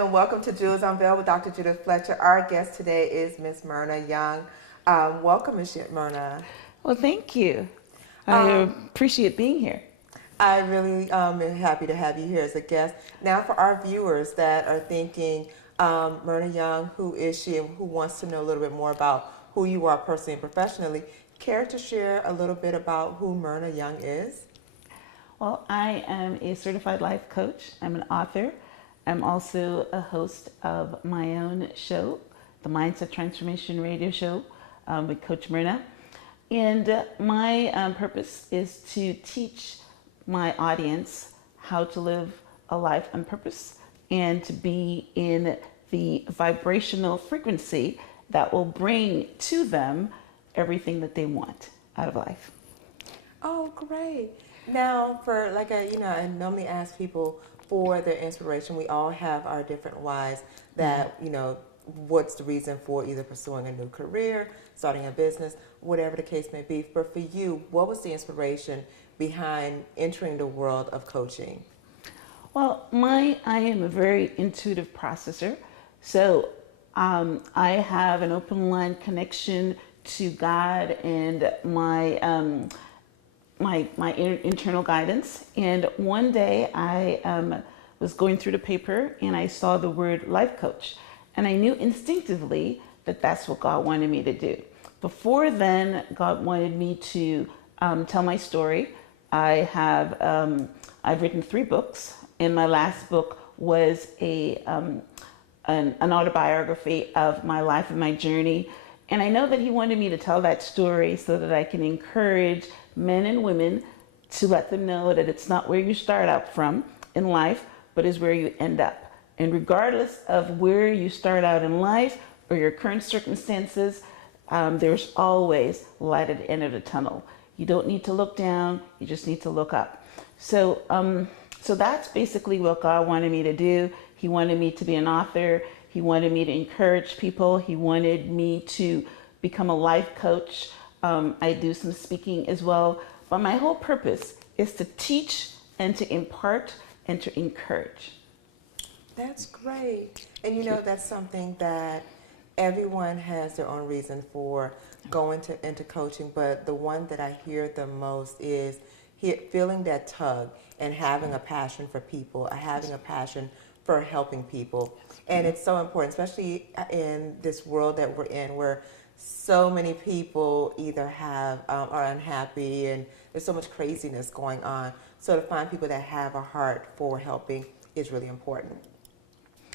and welcome to Jewels Unveiled with Dr. Judith Fletcher. Our guest today is Miss Myrna Young. Welcome, Miss Myrna. Well, thank you. I appreciate being here. I really am happy to have you here as a guest. Now, for our viewers that are thinking, Myrna Young, who is she, and who wants to know a little bit more about who you are personally and professionally, care to share a little bit about who Myrna Young is? Well, I am a certified life coach. I'm an author. I'm also a host of my own show, the Mindset Transformation Radio Show with Coach Myrna. And my purpose is to teach my audience how to live a life on purpose and to be in the vibrational frequency that will bring to them everything that they want out of life. Oh, great. Now, for I normally ask people for their inspiration. We all have our different whys that, what's the reason for either pursuing a new career, starting a business, whatever the case may be. But for you, what was the inspiration behind entering the world of coaching? Well, I am a very intuitive processor. So I have an open line connection to God and my internal guidance. And one day I was going through the paper and I saw the word life coach. And I knew instinctively that that's what God wanted me to do. Before then, God wanted me to tell my story. I've written 3 books, and my last book was an autobiography of my life and my journey. And I know that He wanted me to tell that story so that I can encourage men and women to let them know that it's not where you start out from in life, but is where you end up. And regardless of where you start out in life or your current circumstances, there's always light at the end of the tunnel. You don't need to look down, you just need to look up. So that's basically what God wanted me to do. He wanted me to be an author. He wanted me to encourage people. He wanted me to become a life coach. I do some speaking as well. But my whole purpose is to teach and to impart and to encourage. That's great. And that's something that everyone has their own reason for going into coaching, but the one that I hear the most is feeling that tug and having a passion for people, having a passion for helping people. And it's so important, especially in this world that we're in where so many people either are unhappy and there's so much craziness going on. So to find people that have a heart for helping is really important.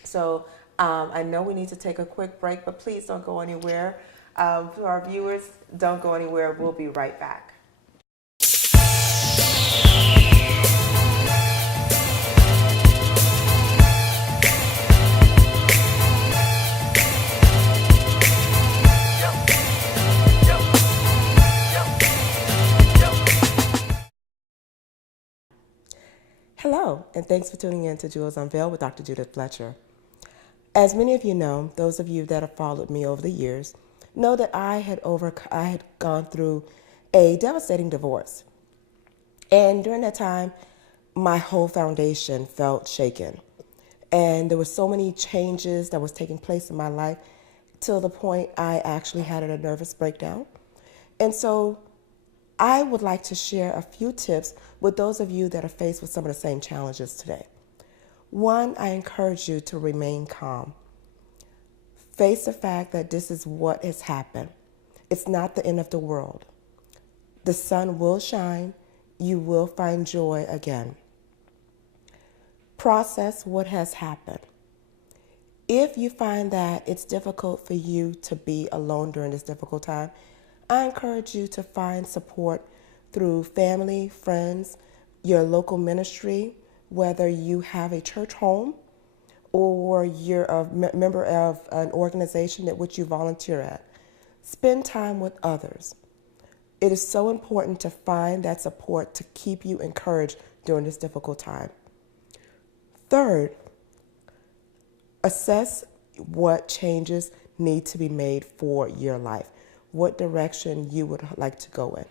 So I know we need to take a quick break, but please don't go anywhere. To our viewers, don't go anywhere. We'll be right back. Hello, and thanks for tuning in to Jewels Unveiled with Dr. Judith Fletcher. As many of you know, those of you that have followed me over the years, know that I had gone through a devastating divorce. And during that time, my whole foundation felt shaken. And there were so many changes that was taking place in my life till the point I actually had a nervous breakdown. And so I would like to share a few tips with those of you that are faced with some of the same challenges today. One, I encourage you to remain calm. Face the fact that this is what has happened. It's not the end of the world. The sun will shine. You will find joy again. Process what has happened. If you find that it's difficult for you to be alone during this difficult time, I encourage you to find support through family, friends, your local ministry, whether you have a church home or you're a member of an organization at which you volunteer at. Spend time with others. It is so important to find that support to keep you encouraged during this difficult time. Third, assess what changes need to be made for your life, what direction you would like to go in.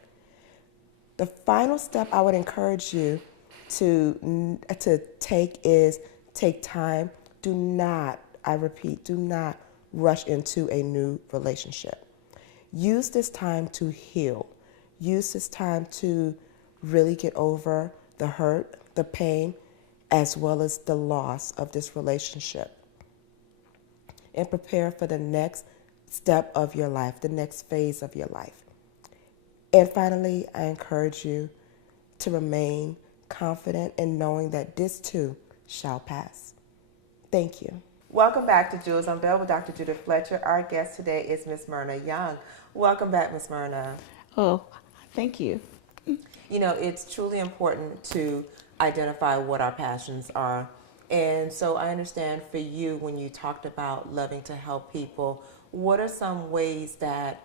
The final step I would encourage you to take is take time do not, I repeat, do not rush into a new relationship. Use this time to heal. Use this time to really get over the hurt, the pain, as well as the loss of this relationship. And prepare for the next step of your life, the next phase of your life. And finally, I encourage you to remain confident in knowing that this too shall pass. Thank you. Welcome back to Jewels Unveiled with Dr. Judith Fletcher. Our guest today is Miss Myrna Young. Welcome back, Miss Myrna. Oh, thank you. You know, it's truly important to identify what our passions are. And so I understand for you, when you talked about loving to help people, what are some ways that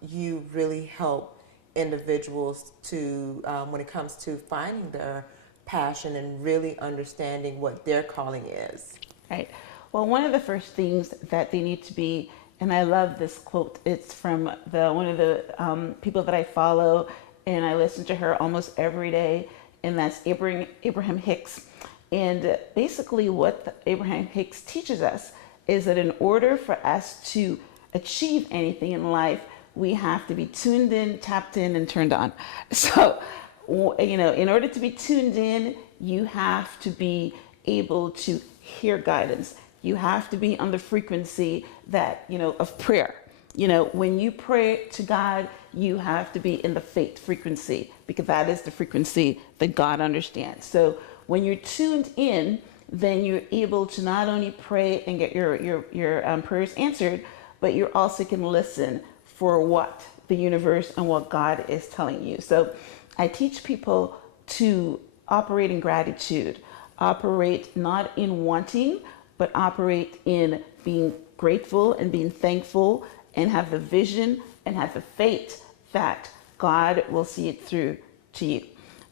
you really help individuals to, when it comes to finding their passion and really understanding what their calling is? Right. Well, one of the first things that they need to be, and I love this quote, it's from one of the people that I follow, and I listen to her almost every day, and that's Abraham Hicks. And basically what Abraham Hicks teaches us is that in order for us to achieve anything in life, we have to be tuned in, tapped in, and turned on. So, you know, in order to be tuned in, you have to be able to hear guidance. You have to be on the frequency that, you know, of prayer. You know, when you pray to God, you have to be in the faith frequency, because that is the frequency that God understands. So when you're tuned in, then you're able to not only pray and get your prayers answered, but you also can listen for what the universe and what God is telling you. So I teach people to operate in gratitude, operate not in wanting, but operate in being grateful and being thankful, and have the vision and have the faith that God will see it through to you.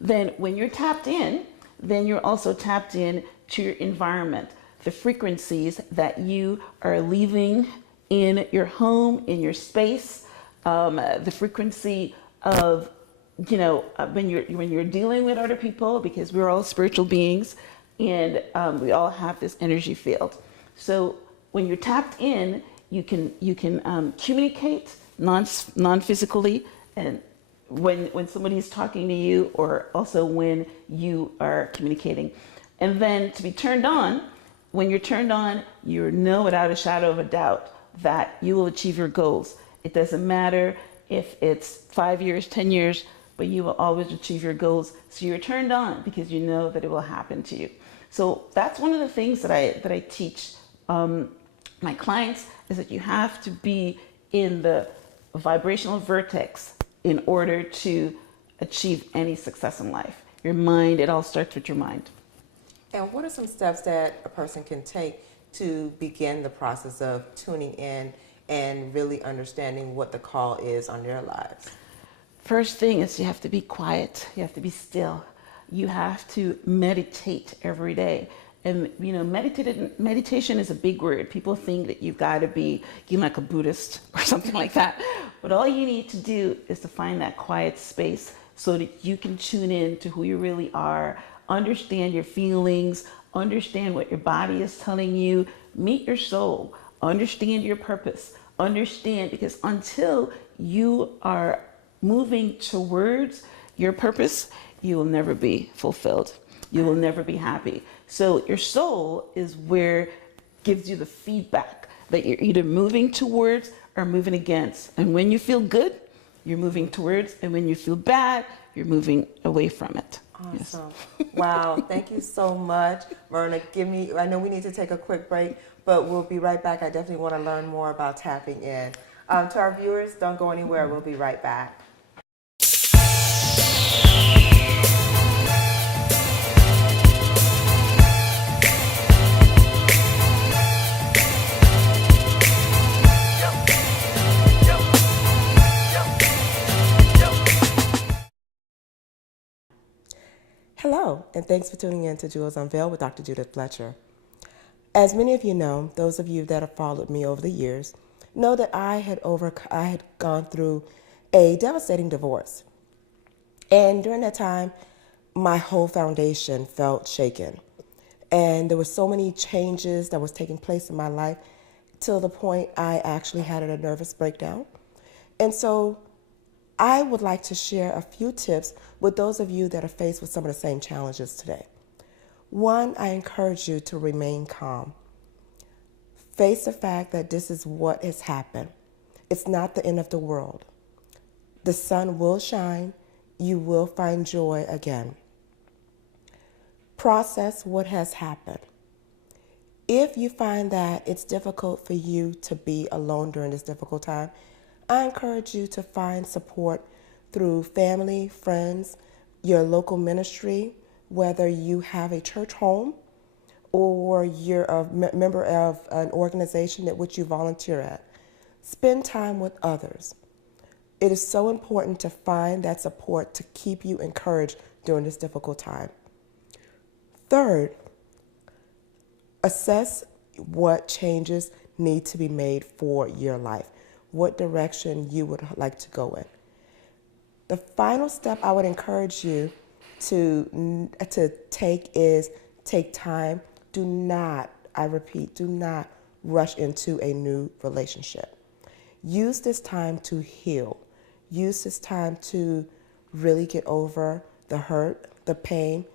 Then when you're tapped in, then you're also tapped in to your environment, the frequencies that you are leaving in your home, in your space, the frequency of, you know, when you're dealing with other people, because we're all spiritual beings, and we all have this energy field. So when you're tapped in, you can communicate non-physically, and when somebody's talking to you, or also when you are communicating. And then to be turned on, when you're turned on, you know without a shadow of a doubt that you will achieve your goals. It doesn't matter if it's 5 years, 10 years, but you will always achieve your goals. So you're turned on because you know that it will happen to you. So that's one of the things that I teach my clients, is that you have to be in the vibrational vertex in order to achieve any success in life. Your mind, it all starts with your mind. And what are some steps that a person can take to begin the process of tuning in and really understanding what the call is on their lives? First thing is you have to be quiet. You have to be still. You have to meditate every day. And, you know, meditation is a big word. People think that you've got to be, you know, like a Buddhist or something like that. But all you need to do is to find that quiet space so that you can tune in to who you really are, understand your feelings, understand what your body is telling you, meet your soul, understand your purpose, understand, because until you are moving towards your purpose, you will never be fulfilled. You will never be happy. So your soul is where gives you the feedback that you're either moving towards or moving against. And when you feel good, you're moving towards, and when you feel bad, you're moving away from it. Awesome. Yes. Wow. Thank you so much, Myrna. I know we need to take a quick break, but we'll be right back. I definitely want to learn more about tapping in. To our viewers, don't go anywhere. We'll be right back. Hello, and thanks for tuning in to Jewels Unveiled with Dr. Judith Fletcher. As many of you know, those of you that have followed me over the years, know that I had gone through a devastating divorce. And during that time, my whole foundation felt shaken. And there were so many changes that was taking place in my life till the point I actually had a nervous breakdown. And so I would like to share a few tips with those of you that are faced with some of the same challenges today. One, I encourage you to remain calm. Face the fact that this is what has happened. It's not the end of the world. The sun will shine. You will find joy again. Process what has happened. If you find that it's difficult for you to be alone during this difficult time, I encourage you to find support through family, friends, your local ministry, whether you have a church home or you're a member of an organization at which you volunteer at. Spend time with others. It is so important to find that support to keep you encouraged during this difficult time. Third, assess what changes need to be made for your life, what direction you would like to go in. The final step I would encourage you to take is take time. Do not, I repeat, do not rush into a new relationship. Use this time to heal. Use this time to really get over the hurt, the pain,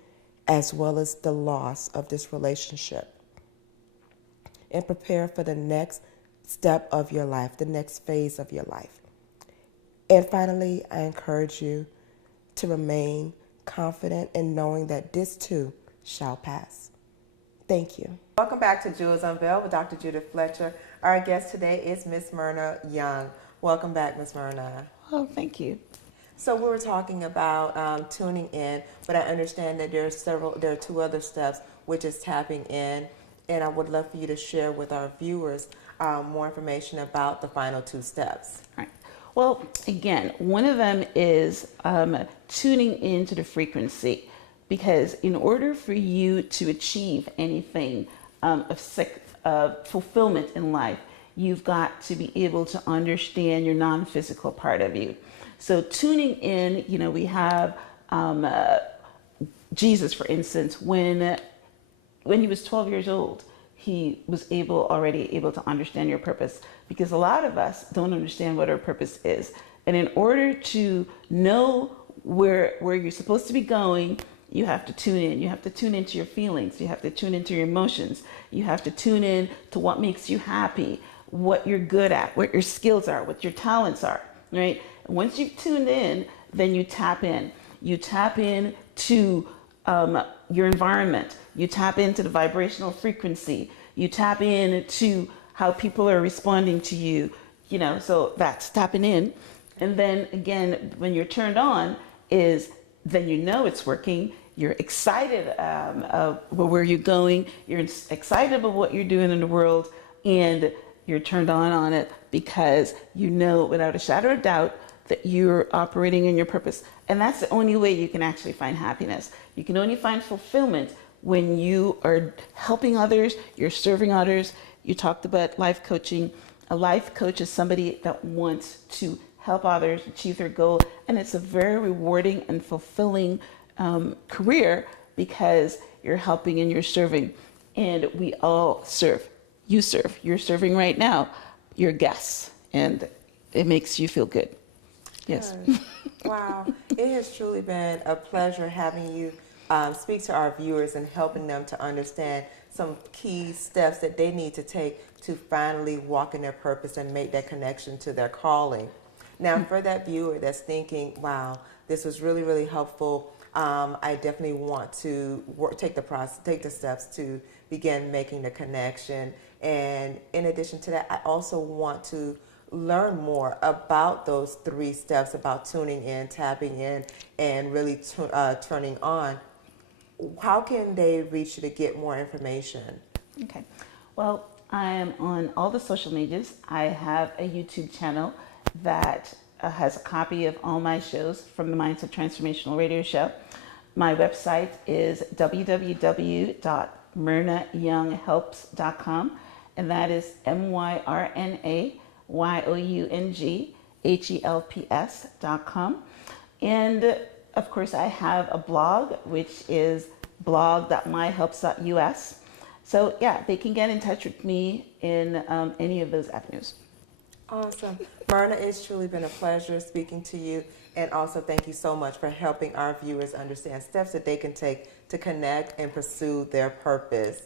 as well as the loss of this relationship. And prepare for the next step of your life, the next phase of your life. And finally, I encourage you to remain confident in knowing that this too shall pass. Thank you. Welcome back to Jewels Unveiled with Dr. Judith Fletcher. Our guest today is Miss Myrna Young. Welcome back, Miss Myrna. Oh, thank you. So we were talking about tuning in, but I understand that there are two other steps, which is tapping in, and I would love for you to share with our viewers more information about the final two steps. All right. Well, again, one of them is tuning into the frequency, because in order for you to achieve anything of fulfillment in life, you've got to be able to understand your non-physical part of you. So tuning in, we have Jesus, for instance, when he was 12 years old, he was already able to understand your purpose, because a lot of us don't understand what our purpose is. And in order to know where you're supposed to be going, you have to tune in. You have to tune into your feelings. You have to tune into your emotions. You have to tune in to what makes you happy, what you're good at, what your skills are, what your talents are, right? Once you've tuned in, then you tap in. You tap in to your environment. You tap into the vibrational frequency. You tap into how people are responding to you, so that's tapping in. And then again, when you're turned on, then it's working. You're excited about where you're going. You're excited about what you're doing in the world, and you're turned on it because you know without a shadow of doubt that you're operating in your purpose. And that's the only way you can actually find happiness. You can only find fulfillment when you are helping others, you're serving others. You talked about life coaching. A life coach is somebody that wants to help others achieve their goal. And it's a very rewarding and fulfilling career, because you're helping and you're serving. And we all serve. You serve. You're serving right now. You're guests. And it makes you feel good. Yes. Wow. It has truly been a pleasure having you speak to our viewers and helping them to understand some key steps that they need to take to finally walk in their purpose and make that connection to their calling. Now, for that viewer that's thinking, wow, this was really, really helpful, I definitely want to take the steps to begin making the connection. And in addition to that, I also want to learn more about those 3 steps, about tuning in, tapping in, and really turning on. How can they reach you to get more information? Okay. Well, I am on all the social medias. I have a YouTube channel that has a copy of all my shows from the Mindset Transformational Radio Show. My website is www.myrnayounghelps.com, and that is MyrnaYounghelps.com. And of course, I have a blog, which is blog.myhelps.us. So yeah, they can get in touch with me in any of those avenues. Awesome. Myrna, it's truly been a pleasure speaking to you. And also thank you so much for helping our viewers understand steps that they can take to connect and pursue their purpose.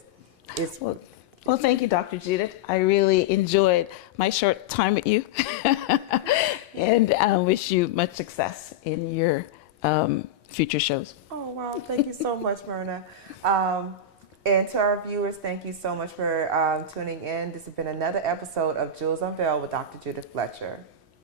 Well, thank you, Dr. Judith. I really enjoyed my short time with you and wish you much success in your future shows. Oh, wow. Thank you so much, Myrna. And to our viewers, thank you so much for tuning in. This has been another episode of Jewels Unveiled with Dr. Judith Fletcher.